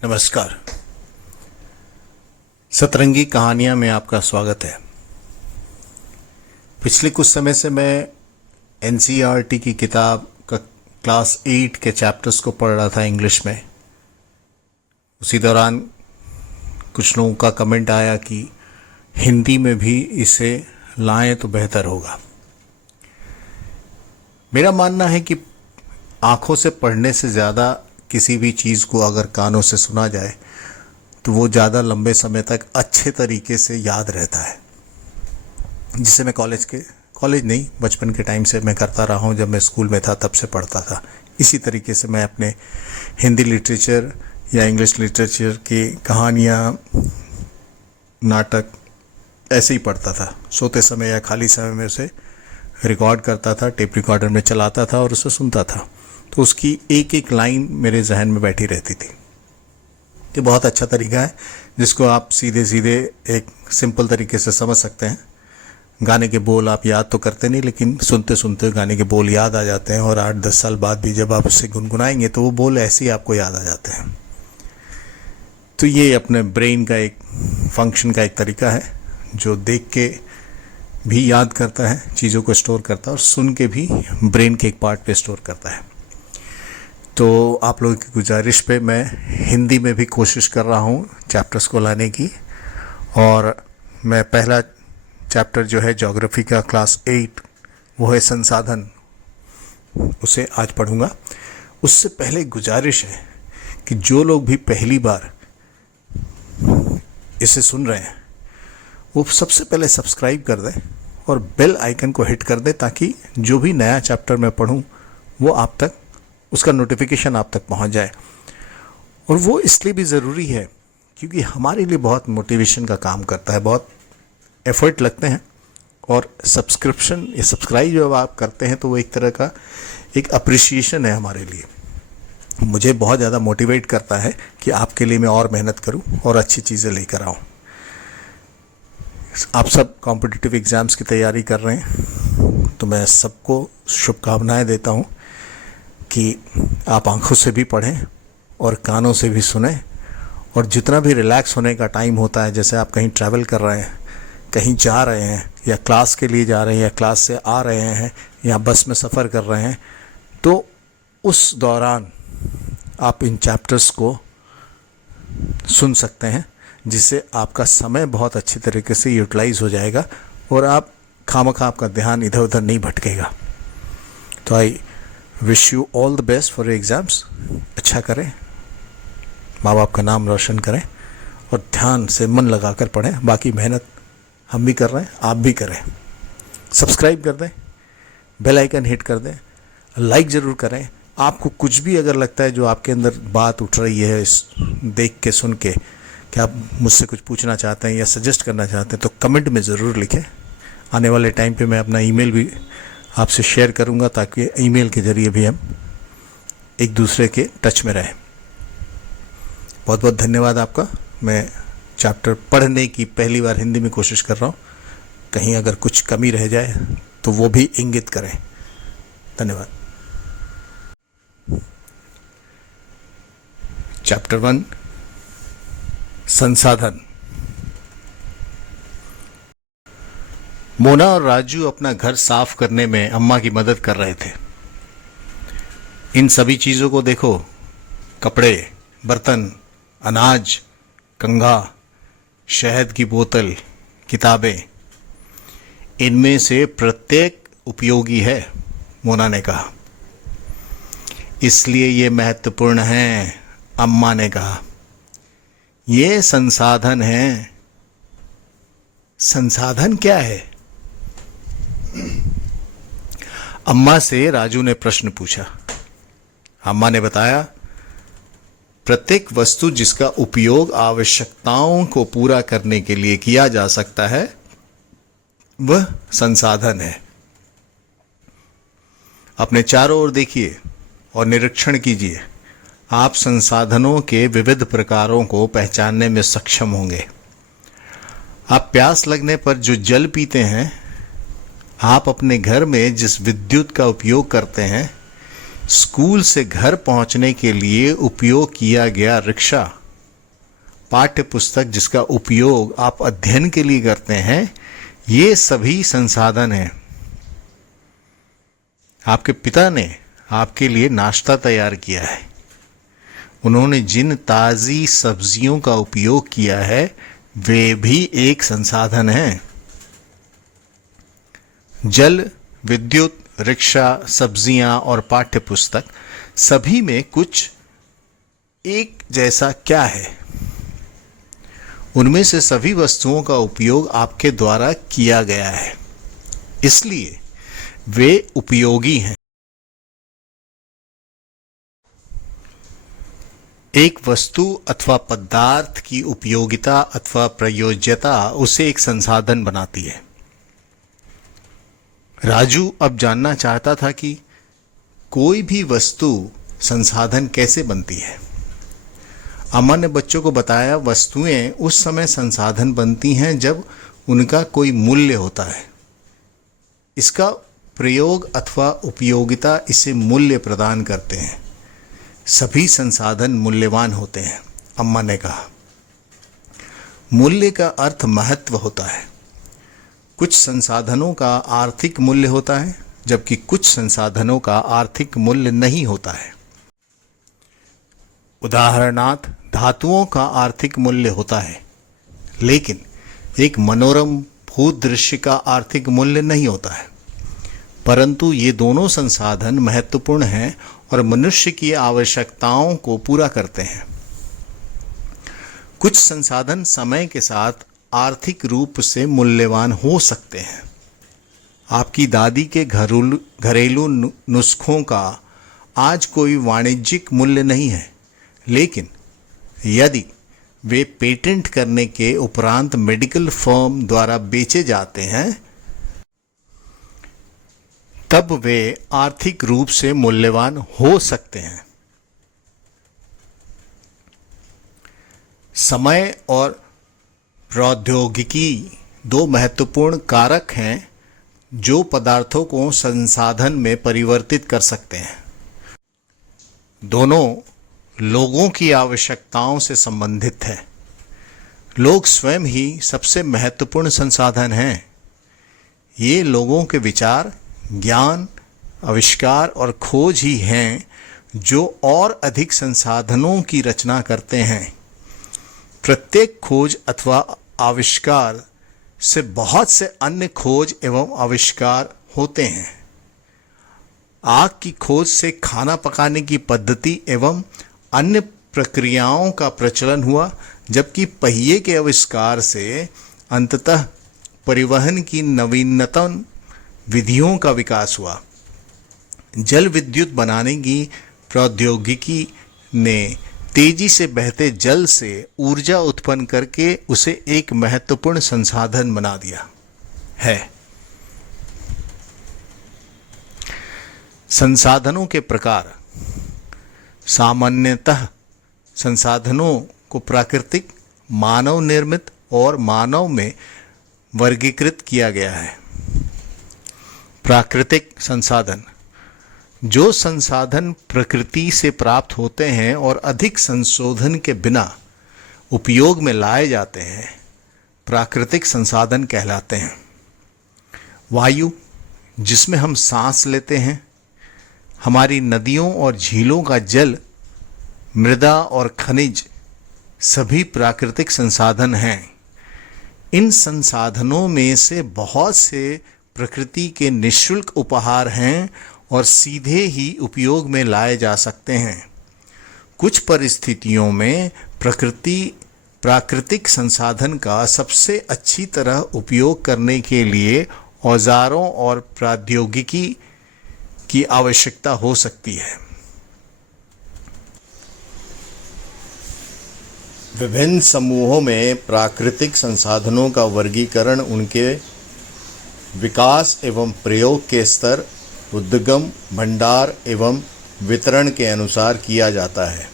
नमस्कार। सतरंगी कहानियाँ में आपका स्वागत है। पिछले कुछ समय से मैं एनसीईआरटी की किताब का क्लास 8 के चैप्टर्स को पढ़ रहा था इंग्लिश में। उसी दौरान कुछ लोगों का कमेंट आया कि हिंदी में भी इसे लाएं तो बेहतर होगा। मेरा मानना है कि आँखों से पढ़ने से ज़्यादा किसी भी चीज़ को अगर कानों से सुना जाए तो वो ज़्यादा लंबे समय तक अच्छे तरीके से याद रहता है, जिसे मैं कॉलेज नहीं बचपन के टाइम से मैं करता रहा हूँ। जब मैं स्कूल में था तब से पढ़ता था। इसी तरीके से मैं अपने हिंदी लिटरेचर या इंग्लिश लिटरेचर की कहानियाँ, नाटक ऐसे ही पढ़ता था। सोते समय या खाली समय में उसे रिकॉर्ड करता था, टेप रिकॉर्डर में चलाता था और उसे सुनता था। तो उसकी एक एक लाइन मेरे जहन में बैठी रहती थी। ये बहुत अच्छा तरीका है जिसको आप सीधे सीधे एक सिंपल तरीके से समझ सकते हैं। गाने के बोल आप याद तो करते नहीं, लेकिन सुनते सुनते गाने के बोल याद आ जाते हैं और 8-10 साल बाद भी जब आप उससे गुनगुनाएंगे तो वो बोल ऐसे ही आपको याद आ जाते हैं। तो ये अपने ब्रेन का एक फंक्शन का एक तरीका है जो देख के भी याद करता है, चीज़ों को स्टोर करता है, और सुन के भी ब्रेन के एक पार्ट पे स्टोर करता है। तो आप लोगों की गुजारिश पे मैं हिंदी में भी कोशिश कर रहा हूँ चैप्टर्स को लाने की। और मैं पहला चैप्टर जो है ज्योग्राफी का क्लास 8 वो है संसाधन, उसे आज पढ़ूँगा। उससे पहले गुजारिश है कि जो लोग भी पहली बार इसे सुन रहे हैं वो सबसे पहले सब्सक्राइब कर दें और बेल आइकन को हिट कर दें, ताकि जो भी नया चैप्टर मैं पढ़ूँ वो आप तक, उसका नोटिफिकेशन आप तक पहुंच जाए। और वो इसलिए भी ज़रूरी है क्योंकि हमारे लिए बहुत मोटिवेशन का काम करता है, बहुत एफर्ट लगते हैं। और सब्सक्रिप्शन या सब्सक्राइब जब आप करते हैं तो वो एक तरह का एक अप्रिसिएशन है हमारे लिए। मुझे बहुत ज़्यादा मोटिवेट करता है कि आपके लिए मैं और मेहनत करूं और अच्छी चीज़ें लेकर आऊं। आप सब कॉम्पिटिटिव एग्ज़ाम्स की तैयारी कर रहे हैं तो मैं सबको शुभकामनाएं देता हूं कि आप आंखों से भी पढ़ें और कानों से भी सुनें। और जितना भी रिलैक्स होने का टाइम होता है, जैसे आप कहीं ट्रैवल कर रहे हैं, कहीं जा रहे हैं, या क्लास के लिए जा रहे हैं, या क्लास से आ रहे हैं, या बस में सफ़र कर रहे हैं, तो उस दौरान आप इन चैप्टर्स को सुन सकते हैं, जिससे आपका समय बहुत अच्छी तरीके से यूटिलाइज हो जाएगा और आप खामखा आपका ध्यान इधर उधर नहीं भटकेगा। तो I wish you all the best for exams. अच्छा करें, माँ बाप का नाम रोशन करें और ध्यान से मन लगाकर पढ़ें। बाकी मेहनत हम भी कर रहे हैं, आप भी करें। सब्सक्राइब कर दें, बेल आइकन हिट कर दें, लाइक ज़रूर करें। आपको कुछ भी अगर लगता है जो आपके अंदर बात उठ रही है देख के सुन के, कि आप मुझसे कुछ पूछना चाहते हैं या सजेस्ट करना चाहते हैं, तो कमेंट में ज़रूर लिखें। आने वाले टाइम पे मैं अपना ईमेल भी आपसे शेयर करूंगा, ताकि ईमेल के ज़रिए भी हम एक दूसरे के टच में रहें। बहुत बहुत धन्यवाद आपका। मैं चैप्टर पढ़ने की पहली बार हिंदी में कोशिश कर रहा हूँ। कहीं अगर कुछ कमी रह जाए तो वो भी इंगित करें। धन्यवाद। चैप्टर 1 संसाधन। मोना और राजू अपना घर साफ करने में अम्मा की मदद कर रहे थे। इन सभी चीज़ों को देखो, कपड़े, बर्तन, अनाज, कंघा, शहद की बोतल, किताबें, इनमें से प्रत्येक उपयोगी है, मोना ने कहा। इसलिए ये महत्वपूर्ण है, अम्मा ने कहा। ये संसाधन है। संसाधन क्या है? अम्मा से राजू ने प्रश्न पूछा। अम्मा ने बताया, प्रत्येक वस्तु जिसका उपयोग आवश्यकताओं को पूरा करने के लिए किया जा सकता है वह संसाधन है। अपने चारों ओर देखिए और निरीक्षण कीजिए। आप संसाधनों के विविध प्रकारों को पहचानने में सक्षम होंगे। आप प्यास लगने पर जो जल पीते हैं, आप अपने घर में जिस विद्युत का उपयोग करते हैं, स्कूल से घर पहुंचने के लिए उपयोग किया गया रिक्शा पाठ्य पुस्तक जिसका उपयोग आप अध्ययन के लिए करते हैं, ये सभी संसाधन हैं। आपके पिता ने आपके लिए नाश्ता तैयार किया है। उन्होंने जिन ताज़ी सब्जियों का उपयोग किया है वे भी एक संसाधन हैं। जल, विद्युत, रिक्शा, सब्जियां और पाठ्य पुस्तक सभी में कुछ एक जैसा क्या है? उनमें से सभी वस्तुओं का उपयोग आपके द्वारा किया गया है, इसलिए वे उपयोगी हैं। एक वस्तु अथवा पदार्थ की उपयोगिता अथवा प्रयोज्यता उसे एक संसाधन बनाती है। राजू अब जानना चाहता था कि कोई भी वस्तु संसाधन कैसे बनती है। अम्मा ने बच्चों को बताया, वस्तुएं उस समय संसाधन बनती हैं जब उनका कोई मूल्य होता है। इसका प्रयोग अथवा उपयोगिता इसे मूल्य प्रदान करते हैं। सभी संसाधन मूल्यवान होते हैं, अम्मा ने कहा। मूल्य का अर्थ महत्व होता है। कुछ संसाधनों का आर्थिक मूल्य होता है, जबकि कुछ संसाधनों का आर्थिक मूल्य नहीं होता है। उदाहरणार्थ, धातुओं का आर्थिक मूल्य होता है, लेकिन एक मनोरम भूदृश्य का आर्थिक मूल्य नहीं होता है। परंतु ये दोनों संसाधन महत्वपूर्ण हैं और मनुष्य की आवश्यकताओं को पूरा करते हैं। कुछ संसाधन समय के साथ आर्थिक रूप से मूल्यवान हो सकते हैं। आपकी दादी के घरेलू नुस्खों का आज कोई वाणिज्यिक मूल्य नहीं है, लेकिन यदि वे पेटेंट करने के उपरांत मेडिकल फर्म द्वारा बेचे जाते हैं, तब वे आर्थिक रूप से मूल्यवान हो सकते हैं। समय और प्रौद्योगिकी दो महत्वपूर्ण कारक हैं जो पदार्थों को संसाधन में परिवर्तित कर सकते हैं। दोनों लोगों की आवश्यकताओं से संबंधित है। लोग स्वयं ही सबसे महत्वपूर्ण संसाधन हैं। ये लोगों के विचार, ज्ञान, आविष्कार और खोज ही हैं जो और अधिक संसाधनों की रचना करते हैं। प्रत्येक खोज अथवा आविष्कार से बहुत से अन्य खोज एवं आविष्कार होते हैं। आग की खोज से खाना पकाने की पद्धति एवं अन्य प्रक्रियाओं का प्रचलन हुआ, जबकि पहिए के आविष्कार से अंततः परिवहन की नवीनतम विधियों का विकास हुआ। जल विद्युत बनाने की प्रौद्योगिकी ने तेजी से बहते जल से ऊर्जा उत्पन्न करके उसे एक महत्वपूर्ण संसाधन बना दिया है। संसाधनों के प्रकार। सामान्यतः संसाधनों को प्राकृतिक, मानव निर्मित और मानव में वर्गीकृत किया गया है। प्राकृतिक संसाधन, जो संसाधन प्रकृति से प्राप्त होते हैं और अधिक संशोधन के बिना उपयोग में लाए जाते हैं, प्राकृतिक संसाधन कहलाते हैं। वायु, जिसमें हम सांस लेते हैं, हमारी नदियों और झीलों का जल, मृदा और खनिज सभी प्राकृतिक संसाधन हैं। इन संसाधनों में से बहुत से प्रकृति के निःशुल्क उपहार हैं और सीधे ही उपयोग में लाए जा सकते हैं। कुछ परिस्थितियों में प्राकृतिक संसाधन का सबसे अच्छी तरह उपयोग करने के लिए औजारों और प्रौद्योगिकी की आवश्यकता हो सकती है। विभिन्न समूहों में प्राकृतिक संसाधनों का वर्गीकरण उनके विकास एवं प्रयोग के स्तर, उद्गम, भंडार एवं वितरण के अनुसार किया जाता है।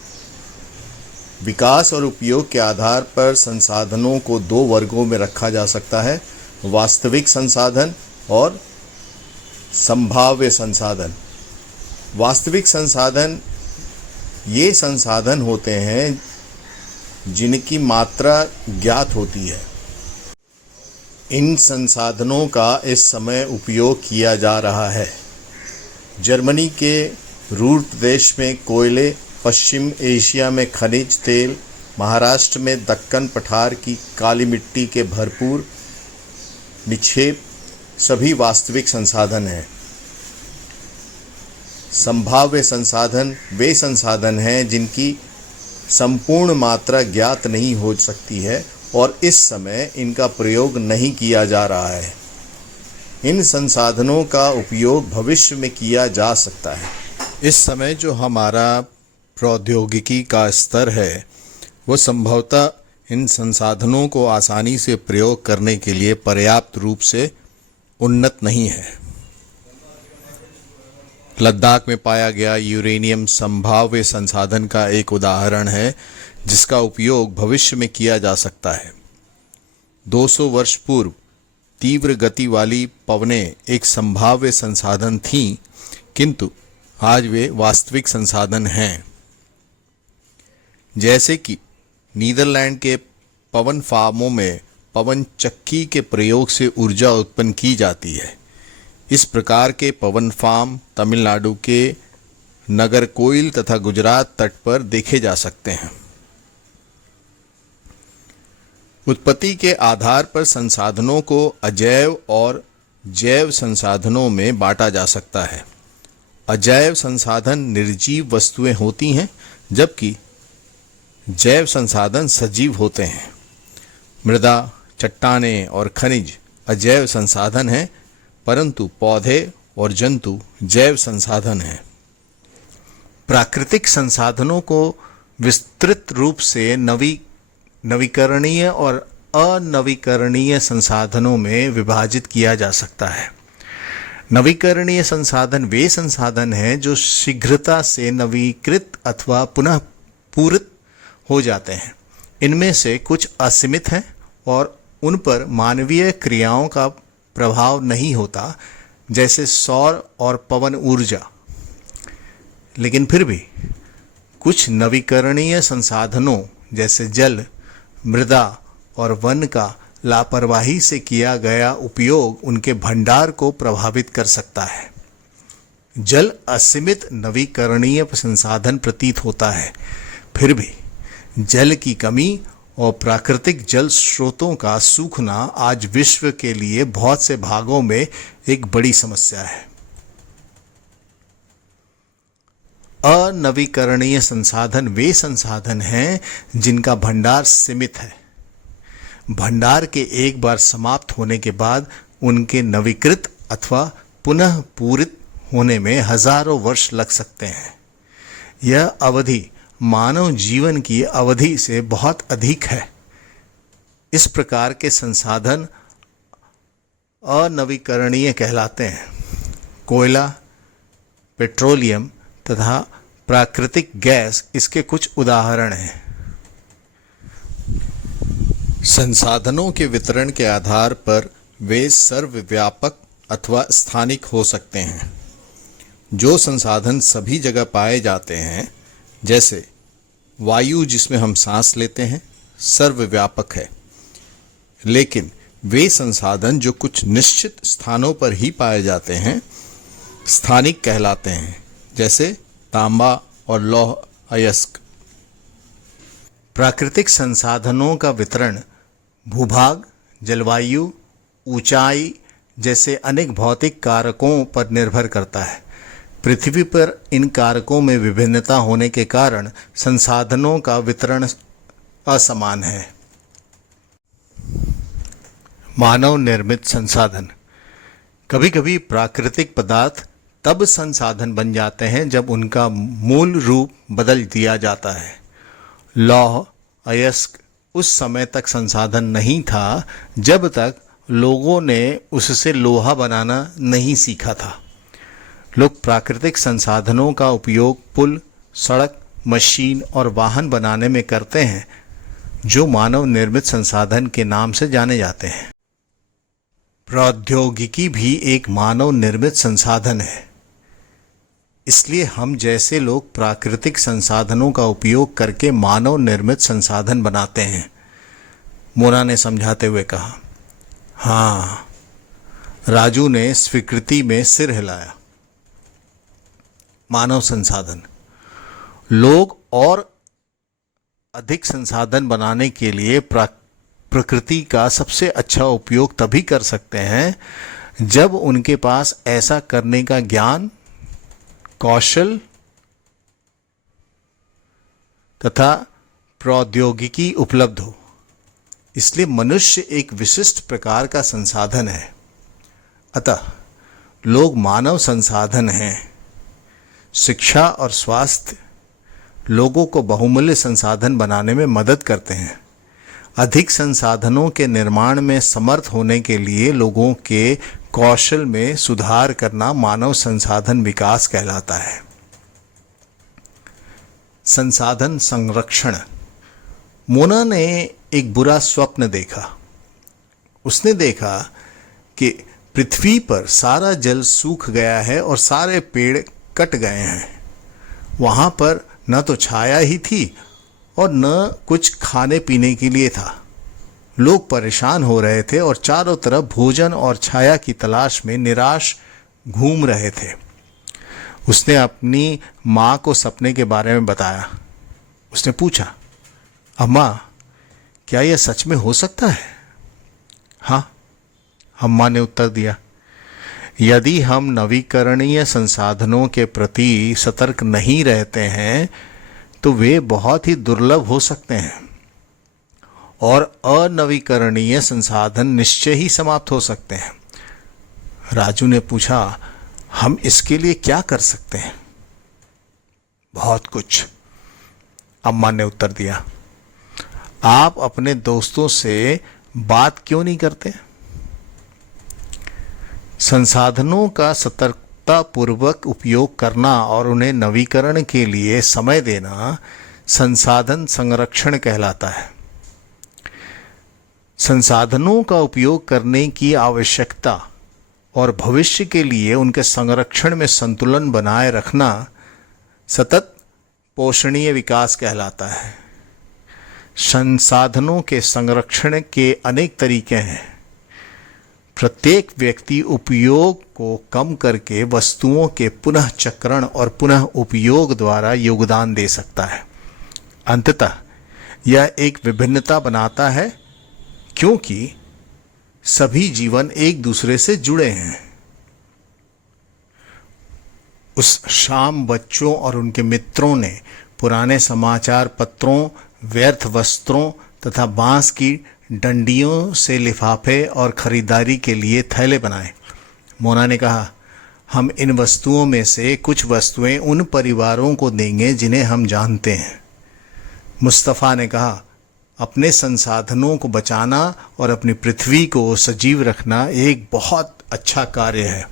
विकास और उपयोग के आधार पर संसाधनों को दो वर्गों में रखा जा सकता है: वास्तविक संसाधन और संभाव्य संसाधन। वास्तविक संसाधन ये संसाधन होते हैं जिनकी मात्रा ज्ञात होती है। इन संसाधनों का इस समय उपयोग किया जा रहा है। जर्मनी के रूर प्रदेश में कोयले, पश्चिम एशिया में खनिज तेल, महाराष्ट्र में दक्कन पठार की काली मिट्टी के भरपूर निक्षेप सभी वास्तविक संसाधन हैं। संभाव्य संसाधन वे संसाधन हैं जिनकी संपूर्ण मात्रा ज्ञात नहीं हो सकती है और इस समय इनका प्रयोग नहीं किया जा रहा है। इन संसाधनों का उपयोग भविष्य में किया जा सकता है। इस समय जो हमारा प्रौद्योगिकी का स्तर है वो संभवतः इन संसाधनों को आसानी से प्रयोग करने के लिए पर्याप्त रूप से उन्नत नहीं है। लद्दाख में पाया गया यूरेनियम संभाव्य संसाधन का एक उदाहरण है जिसका उपयोग भविष्य में किया जा सकता है। 200 वर्ष पूर्व तीव्र गति वाली पवनें एक संभाव्य संसाधन थीं, किंतु आज वे वास्तविक संसाधन हैं। जैसे कि नीदरलैंड के पवन फार्मों में पवन चक्की के प्रयोग से ऊर्जा उत्पन्न की जाती है। इस प्रकार के पवन फार्म तमिलनाडु के नागरकोइल तथा गुजरात तट पर देखे जा सकते हैं। उत्पत्ति के आधार पर संसाधनों को अजैव और जैव संसाधनों में बांटा जा सकता है। अजैव संसाधन निर्जीव वस्तुएं होती हैं, जबकि जैव संसाधन सजीव होते हैं। मृदा, चट्टानें और खनिज अजैव संसाधन हैं, परंतु पौधे और जंतु जैव संसाधन हैं। प्राकृतिक संसाधनों को विस्तृत रूप से नवीकरणीय और अनवीकरणीय संसाधनों में विभाजित किया जा सकता है। नवीकरणीय संसाधन वे संसाधन हैं जो शीघ्रता से नवीकृत अथवा पुनः पूरित हो जाते हैं। इनमें से कुछ असीमित हैं और उन पर मानवीय क्रियाओं का प्रभाव नहीं होता, जैसे सौर और पवन ऊर्जा। लेकिन फिर भी कुछ नवीकरणीय संसाधनों जैसे जल, मृदा और वन का लापरवाही से किया गया उपयोग उनके भंडार को प्रभावित कर सकता है। जल असीमित नवीकरणीय संसाधन प्रतीत होता है, फिर भी जल की कमी और प्राकृतिक जल स्रोतों का सूखना आज विश्व के लिए बहुत से भागों में एक बड़ी समस्या है। अनवीकरणीय संसाधन वे संसाधन हैं जिनका भंडार सीमित है। भंडार के एक बार समाप्त होने के बाद उनके नवीकृत अथवा पुनः पूरित होने में हजारों वर्ष लग सकते हैं। यह अवधि मानव जीवन की अवधि से बहुत अधिक है। इस प्रकार के संसाधन अनवीकरणीय कहलाते हैं। कोयला, पेट्रोलियम तथा प्राकृतिक गैस इसके कुछ उदाहरण हैं। संसाधनों के वितरण के आधार पर वे सर्वव्यापक अथवा स्थानिक हो सकते हैं। जो संसाधन सभी जगह पाए जाते हैं, जैसे वायु जिसमें हम सांस लेते हैं, सर्वव्यापक है। लेकिन वे संसाधन जो कुछ निश्चित स्थानों पर ही पाए जाते हैं, स्थानिक कहलाते हैं, जैसे तांबा और लौह अयस्क। प्राकृतिक संसाधनों का वितरण भूभाग, जलवायु, ऊंचाई जैसे अनेक भौतिक कारकों पर निर्भर करता है। पृथ्वी पर इन कारकों में विभिन्नता होने के कारण संसाधनों का वितरण असमान है। मानव निर्मित संसाधन। कभी कभी प्राकृतिक पदार्थ तब संसाधन बन जाते हैं जब उनका मूल रूप बदल दिया जाता है। लौह अयस्क उस समय तक संसाधन नहीं था जब तक लोगों ने उससे लोहा बनाना नहीं सीखा था। लोग प्राकृतिक संसाधनों का उपयोग पुल, सड़क, मशीन और वाहन बनाने में करते हैं, जो मानव निर्मित संसाधन के नाम से जाने जाते हैं। प्रौद्योगिकी भी एक मानव निर्मित संसाधन है। इसलिए हम जैसे लोग प्राकृतिक संसाधनों का उपयोग करके मानव निर्मित संसाधन बनाते हैं। मोना ने समझाते हुए कहा। हाँ, राजू ने स्वीकृति में सिर हिलाया। मानव संसाधन, लोग और अधिक संसाधन बनाने के लिए प्रकृति का सबसे अच्छा उपयोग तभी कर सकते हैं जब उनके पास ऐसा करने का ज्ञान, कौशल तथा प्रौद्योगिकी उपलब्ध हो। इसलिए मनुष्य एक विशिष्ट प्रकार का संसाधन है। अतः लोग मानव संसाधन हैं। शिक्षा और स्वास्थ्य लोगों को बहुमूल्य संसाधन बनाने में मदद करते हैं। अधिक संसाधनों के निर्माण में समर्थ होने के लिए लोगों के कौशल में सुधार करना मानव संसाधन विकास कहलाता है। संसाधन संरक्षण। मोना ने एक बुरा स्वप्न देखा। उसने देखा कि पृथ्वी पर सारा जल सूख गया है और सारे पेड़ कट गए हैं। वहाँ पर न तो छाया ही थी और न कुछ खाने पीने के लिए था। लोग परेशान हो रहे थे और चारों तरफ भोजन और छाया की तलाश में निराश घूम रहे थे। उसने अपनी माँ को सपने के बारे में बताया। उसने पूछा, अम्मा, क्या यह सच में हो सकता है? हाँ, अम्मा ने उत्तर दिया। यदि हम नवीकरणीय संसाधनों के प्रति सतर्क नहीं रहते हैं तो वे बहुत ही दुर्लभ हो सकते हैं और अनवीकरणीय संसाधन निश्चय ही समाप्त हो सकते हैं। राजू ने पूछा, हम इसके लिए क्या कर सकते हैं? बहुत कुछ, अम्मा ने उत्तर दिया। आप अपने दोस्तों से बात क्यों नहीं करते? संसाधनों का सतर्कतापूर्वक उपयोग करना और उन्हें नवीकरण के लिए समय देना संसाधन संरक्षण कहलाता है। संसाधनों का उपयोग करने की आवश्यकता और भविष्य के लिए उनके संरक्षण में संतुलन बनाए रखना सतत पोषणीय विकास कहलाता है। संसाधनों के संरक्षण के अनेक तरीके हैं। प्रत्येक व्यक्ति उपयोग को कम करके वस्तुओं के पुनः चक्रण और पुनः उपयोग द्वारा योगदान दे सकता है। अंततः यह एक विभिन्नता बनाता है क्योंकि सभी जीवन एक दूसरे से जुड़े हैं। उस शाम बच्चों और उनके मित्रों ने पुराने समाचार पत्रों, व्यर्थ वस्त्रों तथा बांस की डंडियों से लिफाफे और खरीदारी के लिए थैले बनाए। मोना ने कहा, हम इन वस्तुओं में से कुछ वस्तुएं उन परिवारों को देंगे जिन्हें हम जानते हैं। मुस्तफ़ा ने कहा, अपने संसाधनों को बचाना और अपनी पृथ्वी को सजीव रखना एक बहुत अच्छा कार्य है।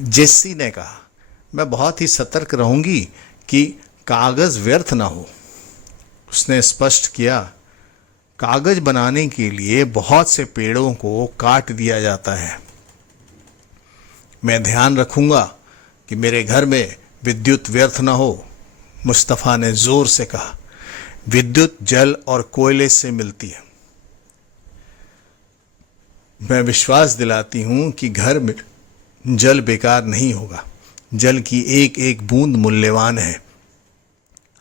जेस्सी ने कहा, मैं बहुत ही सतर्क रहूंगी कि कागज़ व्यर्थ ना हो। उसने स्पष्ट किया, कागज बनाने के लिए बहुत से पेड़ों को काट दिया जाता है। मैं ध्यान रखूंगा कि मेरे घर में विद्युत व्यर्थ न हो। मुस्तफ़ा ने जोर से कहा, विद्युत जल और कोयले से मिलती है। मैं विश्वास दिलाती हूं कि घर में जल बेकार नहीं होगा। जल की एक एक बूंद मूल्यवान है।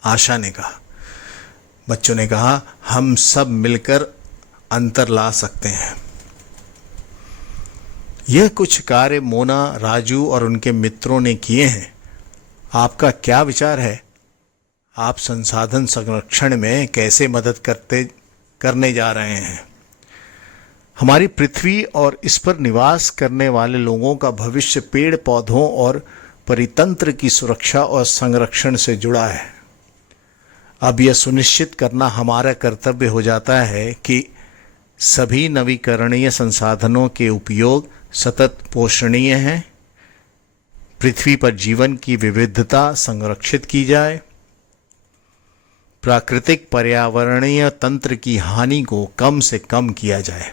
आशा ने कहा। बच्चों ने कहा, हम सब मिलकर अंतर ला सकते हैं। यह कुछ कार्य मोना, राजू और उनके मित्रों ने किए हैं। आपका क्या विचार है? आप संसाधन संरक्षण में कैसे मदद करने जा रहे हैं? हमारी पृथ्वी और इस पर निवास करने वाले लोगों का भविष्य पेड़ पौधों और परितंत्र की सुरक्षा और संरक्षण से जुड़ा है। अब यह सुनिश्चित करना हमारा कर्तव्य हो जाता है कि सभी नवीकरणीय संसाधनों के उपयोग सतत पोषणीय हैं, पृथ्वी पर जीवन की विविधता संरक्षित की जाए, प्राकृतिक पर्यावरणीय तंत्र की हानि को कम से कम किया जाए।